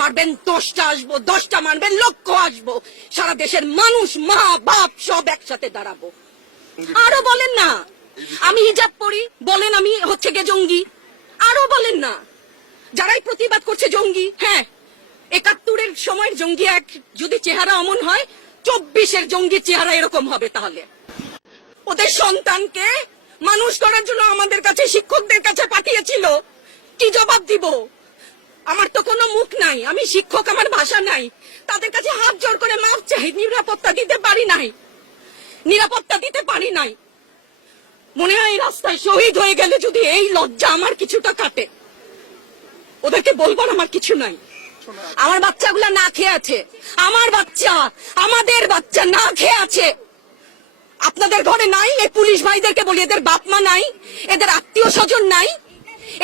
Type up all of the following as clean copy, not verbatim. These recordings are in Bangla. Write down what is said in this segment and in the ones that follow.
মারবেন 10টা আসবো, 10টা মারবেন লক্ষ আসবো, সারা দেশের মানুষ মা বাপ সব একসাথে দাঁড়াবো। আরো বলেন না আমি হিজাব পরি, বলেন আমি হচ্ছে গে জঙ্গি, আরো বলেন না যারাই প্রতিবাদ করছে জঙ্গি। হ্যাঁ, 71-এর সময়ের জঙ্গি এক যদি চেহারা অমন হয়, 24-এর জঙ্গির চেহারা এরকম হবে। তাহলে ওদের সন্তানকে মানুষ করার জন্য আমাদের কাছে শিক্ষকদের কাছে পাঠিয়েছিল, কি জবাব দিব? আমার তো কোনো মুখ নাই, আমি শিক্ষক, আমার ভাষা নাই, তাদের কাছে হাত জোড় করে মাফ চাই। নিরাপত্তা দিতে পারি নাই, নিরাপত্তা দিতে পারি নাই। মনে হয় রাস্তায় শহীদ হয়ে গেলে যদি এই লজ্জা আমার কিছুটা কাটে, ওদেরকে বলবার আমার কিছু নাই। আমার বাচ্চাগুলা না খেয়ে আছে, আমার বাচ্চা, আমাদের বাচ্চা না খেয়ে আছে। আপনাদের ঘরে নাই? এই পুলিশ ভাইদেরকে বলি, এদের বাপ মা নাই, এদের আত্মীয় স্বজন নাই,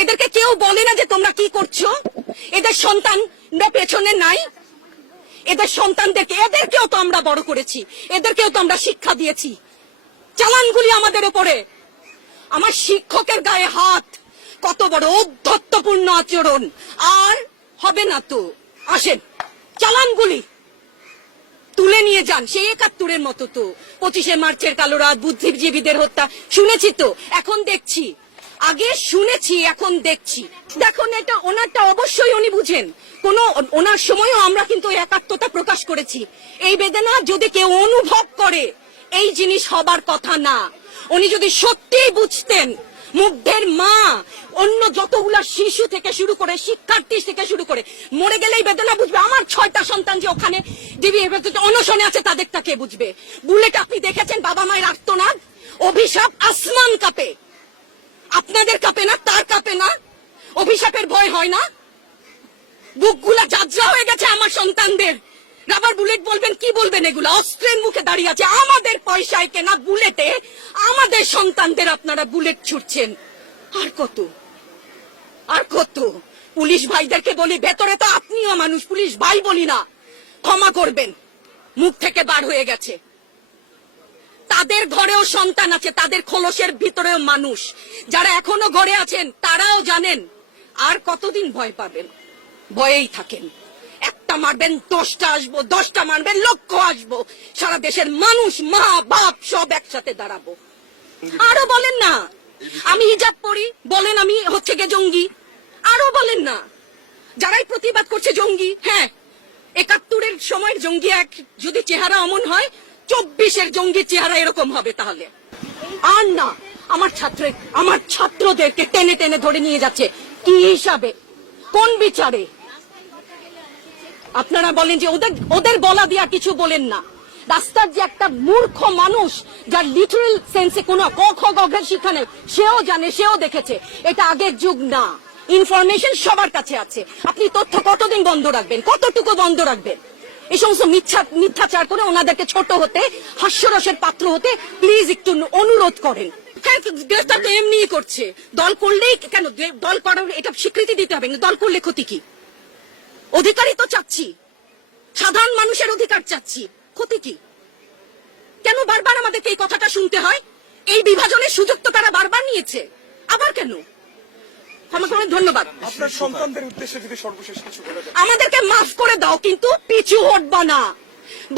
এদেরকে কেউ বলে না যে তোমরা কি করছো? এদের সন্তান পেছনে নাই? এদের সন্তানদেরকে, এদেরকেও তো আমরা বড় করেছি, এদেরকেও তো আমরা শিক্ষা দিয়েছি। চালানগুলি আমাদের উপরে। আমার শিক্ষকের গায়ে হাত, কত বড় ঔদ্ধত্যপূর্ণ আচরণ! আর হবে না তো, আসেন চালানগুলি তুলে নিয়ে যান, সেই 71-এর মতো। তো 25শে মার্চের কালো রাত, বুদ্ধিজীবীদের হত্যা শুনেছি তো, এখন দেখছি। আগে শুনেছি, এখন দেখছি। দেখুন, এটা ওনারটা অবশ্যই উনি বুঝেন। ওনার সময়ও আমরা কিন্তু একাত্মতা প্রকাশ করেছি। এই বেদনা যদি কেউ অনুভব করে, এই জিনিস হবার কথা না। উনি যদি সত্যিই বুঝতেন, মুগ্ধের মা, অন্য যতগুলা শিশু থেকে শুরু করে, শিক্ষার্থী থেকে শুরু করে, মরে গেলেই বেদনা বুঝবে। আমার 6টা সন্তান যে ওখানে অনশনে আছে, তাদেরটা কে বুঝবে? বুলেট আপনি দেখেছেন, বাবা মায়ের আর্তনাদ, অভিশাপ, আসমান কাঁপে। আপনাদের কাঁপে না? তার কাঁপে না? অভিশাপের ভয় হয় না? বুকগুলা যাত্রা হয়ে গেছে আমার সন্তানদের। রাবার বুলেট বলবেন, কি বলবেন? এগুলা অস্ত্রের মুখে দাঁড়িয়ে আছে, আমাদের পয়সায় কেনা বুলেটে আমাদের সন্তানদের আপনারা বুলেট ছুটছেন। আর কত, আর কত? পুলিশ ভাইদেরকে বলি, ভেতরে তো আপনিও মানুষ, পুলিশ ভাই বলি না, ক্ষমা করবেন, মুখ থেকে বার হয়ে গেছে। তাদের ঘরেও সন্তান আছে, তাদের খোলসের ভিতরেও মানুষ। যারা এখনো ঘরে আছেন তারাও জানেন আর কতদিন ভয় পাবেন। ভয়েই থাকেন। একটা মারবেন 10টা আসবো, 10টা মারবেন লক্ষ আসবো, সারা দেশের মানুষ মা বাপ সব একসাথে দাঁড়াবো। আরো বলেন না আমি হিজাব পরি, বলেন আমি হচ্ছে গে জঙ্গি, আরো বলেন না যারাই প্রতিবাদ করছে জঙ্গি। হ্যাঁ, 71-এর সময়ের জঙ্গি এক যদি চেহারা অমন হয়, 24-এর জঙ্গির চেহারা এরকম হবে। তাহলে আর না, আমার ছাত্রদেরকে টেনে টেনে ধরে নিয়ে যাচ্ছে, কি হিসাবে, কোন বিচারে? আপনারা বলেন যে ওদের বলা দিয়া কিছু বলেন না। রাস্তার যে একটা মূর্খ মানুষ, যার লিটারাল সেন্সে কোনো ক খ গ ঘ শিক্ষা নেই, সেও জানে, সেও দেখেছে। এটা আগের যুগ না, ইনফরমেশন সবার কাছে আছে। আপনি তথ্য কতদিন বন্ধ রাখবেন? কতটুকু বন্ধ রাখবেন? এই সমস্ত মিথ্যাচার করে ওনাদেরকে ছোট হতে, হাস্যরসের পাত্র হতে প্লিজ একটু অনুরোধ করেন। হ্যাঁ, গ্রেফতার তো এমনিই করছে, দল করলেই কেন? দল করার এটা স্বীকৃতি দিতে হবে, দল করলে ক্ষতি কি? অধিকারই তো চাচ্ছি, সাধারণ মানুষের অধিকার চাচ্ছি, ক্ষতি কি? কেন বারবার আমাদেরকে এই কথাটা শুনতে হয়? এই বিভাজনের সুযোগ তো তারা বারবার নিয়েছে, আবার কেন? আমাকে অনেক ধন্যবাদ। আপনার সন্তানদের উদ্দেশ্যে যদি সর্বশেষ কিছু বলে দেন। আমাদেরকে মাফ করে দাও, কিন্তু পিছু হটবা না,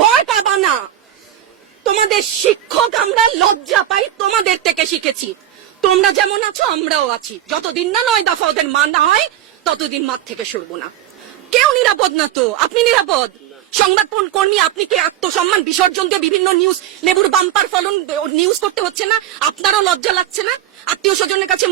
ভয় পাবা না। তোমাদের শিক্ষক আমরা, লজ্জা পাই, তোমাদের থেকে শিখেছি। তোমরা যেমন আছো আমরাও আছি। যতদিন না 9 দফা ওদের মানা হয়, ততদিন মাঠ থেকে সরবো না। কেউ নিরাপদ না তো। আপনি নিরাপদ? সংবাদ কর্মী, আপনি কি আত্মসম্মান বিসর্জন দিয়ে বিভিন্ন নিউজ, লেবুর বাম্পার ফলন নিউজ করতে হচ্ছে না? আপনারও লজ্জা লাগছে না? আত্মীয় স্বজনের কাছে